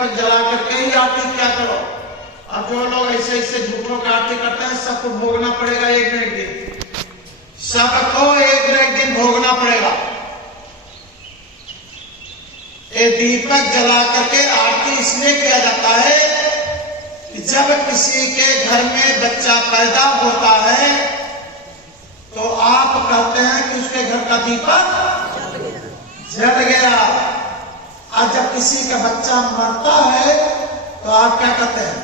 दीपक जला करके ही आरती क्या करो। अब जो लोग ऐसे ऐसे झूठों की आरती करते हैं सबको भोगना पड़ेगा एक न एक दिन, सबको एक न एक दिन भोगना पड़ेगा। ये दीपक जला करके आरती इसलिए किया जाता है कि जब किसी के घर में बच्चा पैदा होता है तो आप कहते हैं कि उसके घर का दीपक जल गया। और जब किसी का बच्चा मरता है तो आप क्या कहते हैं,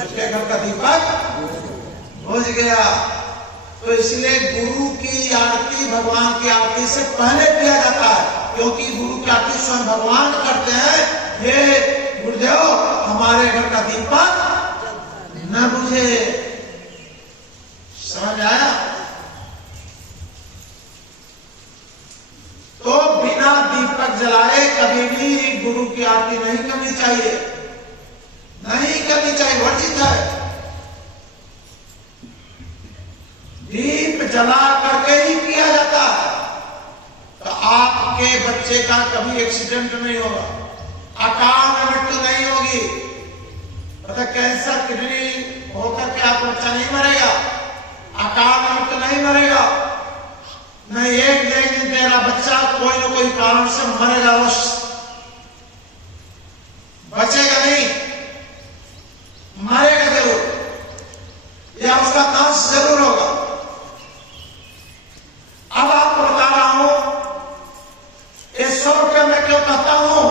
उसके घर का दीपक बुझ गया। तो इसलिए गुरु की आरती भगवान की आरती से पहले किया जाता है, क्योंकि गुरु की आरती स्वयं भगवान करते हैं। हे गुरुदेव हमारे घर का दीपक न बुझे। समझ आया? तो बिना दीपक जलाए कभी भी गुरु की आरती नहीं करनी चाहिए, नहीं करनी चाहिए, वर्जित है। दीप जला करके ही किया जाता है तो आपके बच्चे का कभी एक्सीडेंट नहीं होगा, अकाल मृत्यु नहीं होगी। पता कैंसर किडनी होकर के आप बच्चा नहीं मरेगा, अकाल मृत्यु नहीं मरेगा। नहीं एक दिन तेरा बच्चा कोई न कोई कारण से मरेगा, बचेगा नहीं, मरेगा जरूर, या उसका नाश जरूर होगा। अब आपको बता रहा हूं, ये 100 रुपये मैं क्यों कहता हूं,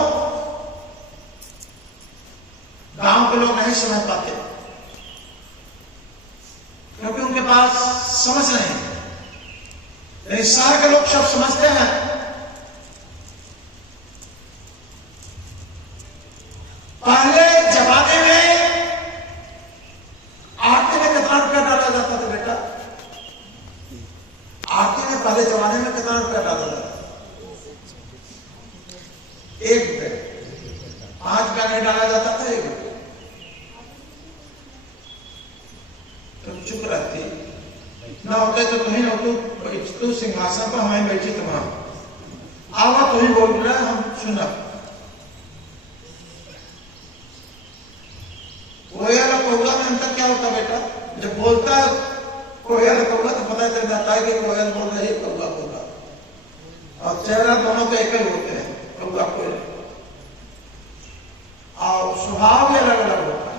गांव के लोग नहीं समझ पाते क्योंकि उनके पास समझ नहीं। शहर के लोग सब समझते हैं। पहले जमाने में आरती में कितना रुपया डाला जाता था बेटा? आरती में पहले जमाने में कितना रुपया डाला जाता था? 1 रुपये, 5 रुपया नहीं डाला जाता था, 1 रुपये। तुम चुप रहती ना होते तो तुम्हें तू सिंहासन पर हमें बैठी तुम्हारा आवा, तुम्हें बोल रहा है हम सुना। कोयल और कौवा में अंतर क्या होता बेटा? जब बोलता है कोयल कौवा तो पता चल जाता है कि कोयल बोल रही है, कौवा बोल रहा। और चेहरा दोनों के एक ही होते हैं, कौवा कोयल, और स्वभाव भी अलग अलग होता है।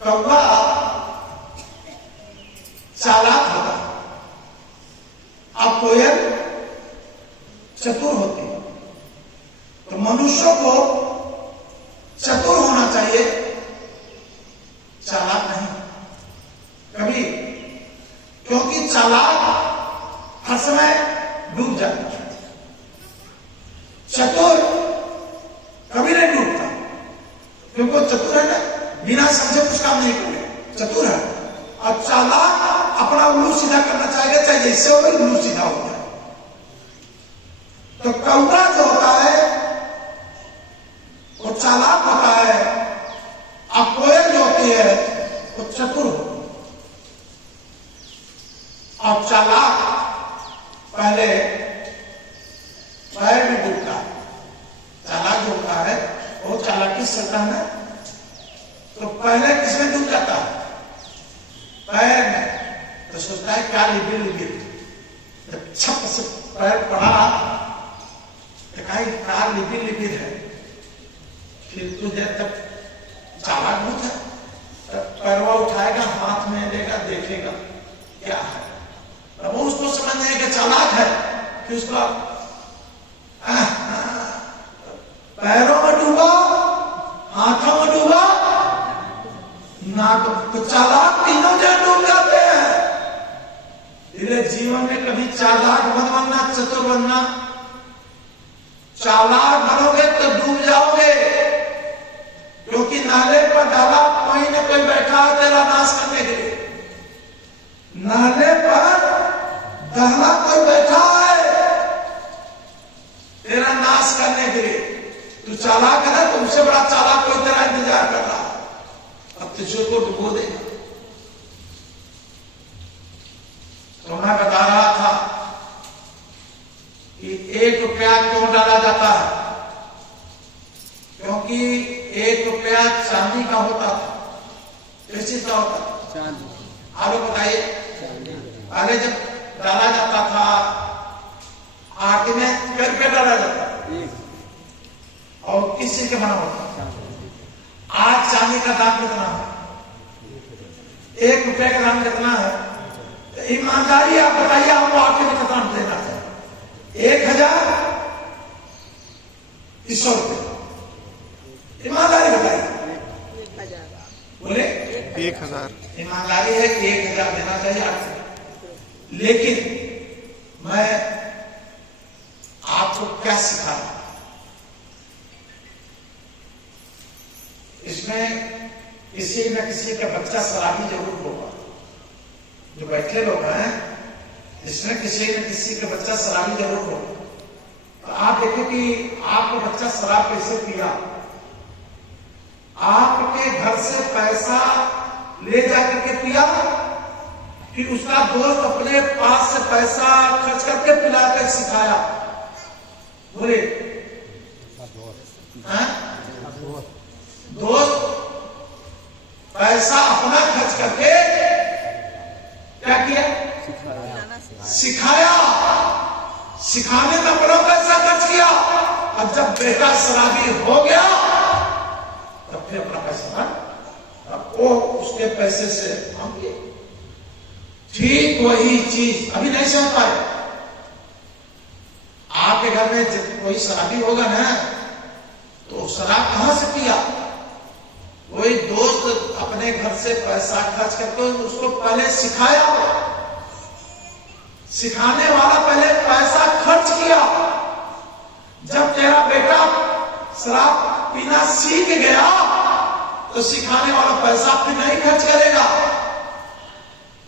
कौवा चालाक होता और कोयल चतुर होती। तो मनुष्यों को चतुर होना चाहिए, चालाक नहीं कभी, क्योंकि चालाक हर समय डूब जाता है, चतुर कभी नहीं डूबता, क्योंकि वो चतुर है ना, बिना समझे कुछ काम नहीं करे, चतुर है। और चालाक अपना उल्लू सीधा करना चाहेगा, चाहे जैसे हो उल्लू सीधा होता है। तो कौवा जो होता है वो चालाक होता है, और कोयल जो होती है वो चतुर होती है। और चालाक पहले पैर में डूबता है, चालाक जो होता है वो चालाकी से चलता है, तो पहले किसमें डूब जाता है? पैर में। तो सोचता है क्या लिबिर, जब छप से पैर पड़ा तो कहा लिबिर है, फिर कुछ देर तक चालाक बहुत है, तब पैरवा उठाएगा, हाथ में लेगा, देखेगा क्या है, तब वो उसको समझ नहीं कि चालाक है, कि उसका पैरों में डूबा, हाथों में डूबा, नाक, तो चालाक तीनों जगह डूब जाते हैं। इसलिए जीवन में कभी चालाक मत बनना, चतुर बनना। चालाक बनोगे तो डूब जाओगे, क्योंकि नाले पर डाला कोई न कोई बैठा है तेरा नाश करने के लिए। नाले पर डाला कोई बैठा है तेरा नाश करने के लिए। तू चालाक है ना, तुमसे बड़ा चालाक कोई तेरा इंतजार कर रहा है, अब तुझे को डुबो देगा। तो मैं बता रहा था कि 1 रुपया रुपया क्यों डाला जाता है? क्योंकि 1 रुपया चांदी का होता था। किस चीज का होता था? चांदी। आप लोग बताइए, पहले जब डाला जाता था आटे में कै रुपया डाला जाता और किस चीज का बना होता? आज चांदी का दाम कितना है? 1 रुपया का दाम कितना है? ईमानदारी आप बताइए, आपको आटे में कितना देना चाहिए? 1000 कि 100 रुपये? ईमानदारी बताइए, बोले 1000। ईमानदारी है कि 1000 देना चाहिए आपसे। लेकिन मैं आपको क्या सिखा रहा हूं इसमें, किसी न किसी का बच्चा शराबी जरूर होगा। जो बैठे लोग हैं इसमें किसी न किसी का बच्चा शराबी जरूर होगा। तो आप देखो कि आपका बच्चा शराब कैसे पिया। आपके घर से पैसा ले जाकर के पिया, फिर उसका दोस्त अपने पास से पैसा खर्च करके पिलाकर सिखाया। बोले दोस्त पैसा अपना खर्च करके क्या किया? सिखाया। सिखाने में अपना पैसा खर्च किया। अब जब बेटा शराबी हो गया तब फिर अपना पैसा अब वो उसके पैसे से मांगे। ठीक वही चीज अभी नहीं समझ पाए। आपके घर में जब कोई शराबी होगा ना तो शराब कहां से पिया? वही दोस्त अपने घर से पैसा खर्च करके उसको पहले सिखाया। सिखाने वाला पहले पैसा खर्च किया। जब तेरा बेटा शराब पीना सीख गया तो सिखाने वाला पैसा फिर नहीं खर्च करेगा।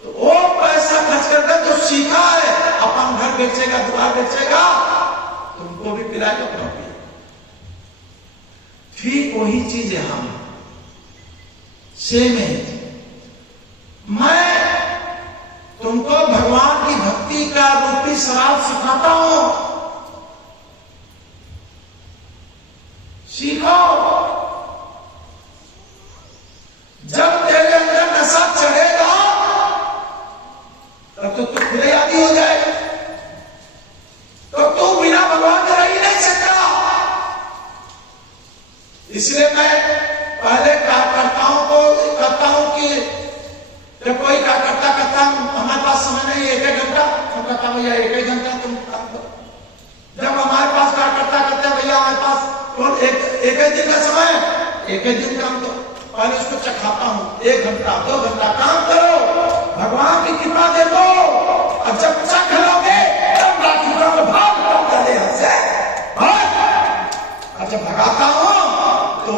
तो वो पैसा खर्च करके जो सीखा है अपन घर बेचेगा, दुकान बेचेगा, तुमको भी पिला के अपना पिए। ठीक वही चीज है। हम सेम है। मैं तुमको भगवान की भक्ति का रूपी शराब सिखाता हूं, सीखो। जब तेरे अंदर नशा चढ़ेगा तब तो तू खुले आदि हो जाएगा। तो तू बिना भगवान के रह ही नहीं सकता। इसलिए मैं पहले कार्यकर्ताओं को कहता हूं कि जब कोई कार्यकर्ता कहता हमारे पास समय नहीं, 1 घंटा, हम कहता भैया 1 घंटा तुम काम करो। जब हमारे पास कार्यकर्ता कहते हैं भैया हमारे पास तो एक दिन का समय, 1 दिन काम करो। पहले उसको चखाता हूं, 1 घंटा 2 घंटा काम करो, भगवान की कृपा देखो। और जब चख लोगे तब लाठी में भाग डाले हमसे। और जब भगाता हूं तो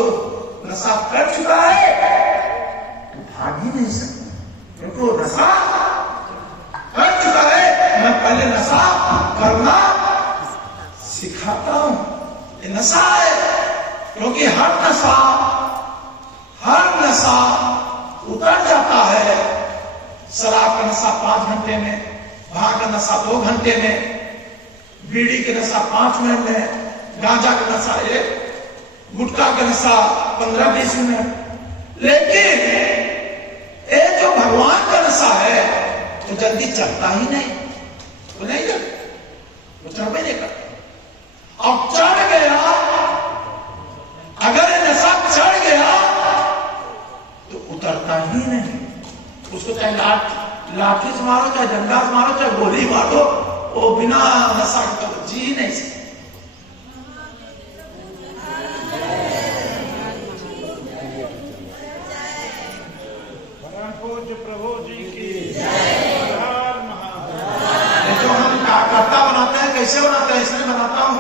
नशा कर चुका है, भाग ही नहीं सकता क्योंकि वो नशा कर चुका है। मैं पहले नशा करना सिखाता हूं। ये नशा है क्योंकि हर नशा उतर जाता है। शराब का नशा 5 घंटे में, भांग का नशा 2 घंटे में, बीड़ी का नशा 5 मिनट में, गांजा का नशा 1, गुटखा का नशा 15-20 मिनट। लेकिन ये जो भगवान का नशा है तो जल्दी चढ़ता ही नहीं। वो नहीं चढ़ता, वो चढ़ नहीं करता। अब चढ़ गया, अगर ये नशा चढ़ गया तो उतरता ही नहीं। उसको चाहे लाठी से मारो, चाहे डंडा से मारो, चाहे गोली मारो, वो बिना नशा के जी नहीं सकता। प्रभु जी की जो हम करता बनाते हैं, कैसे बनाते हैं, इसलिए बनाता हूं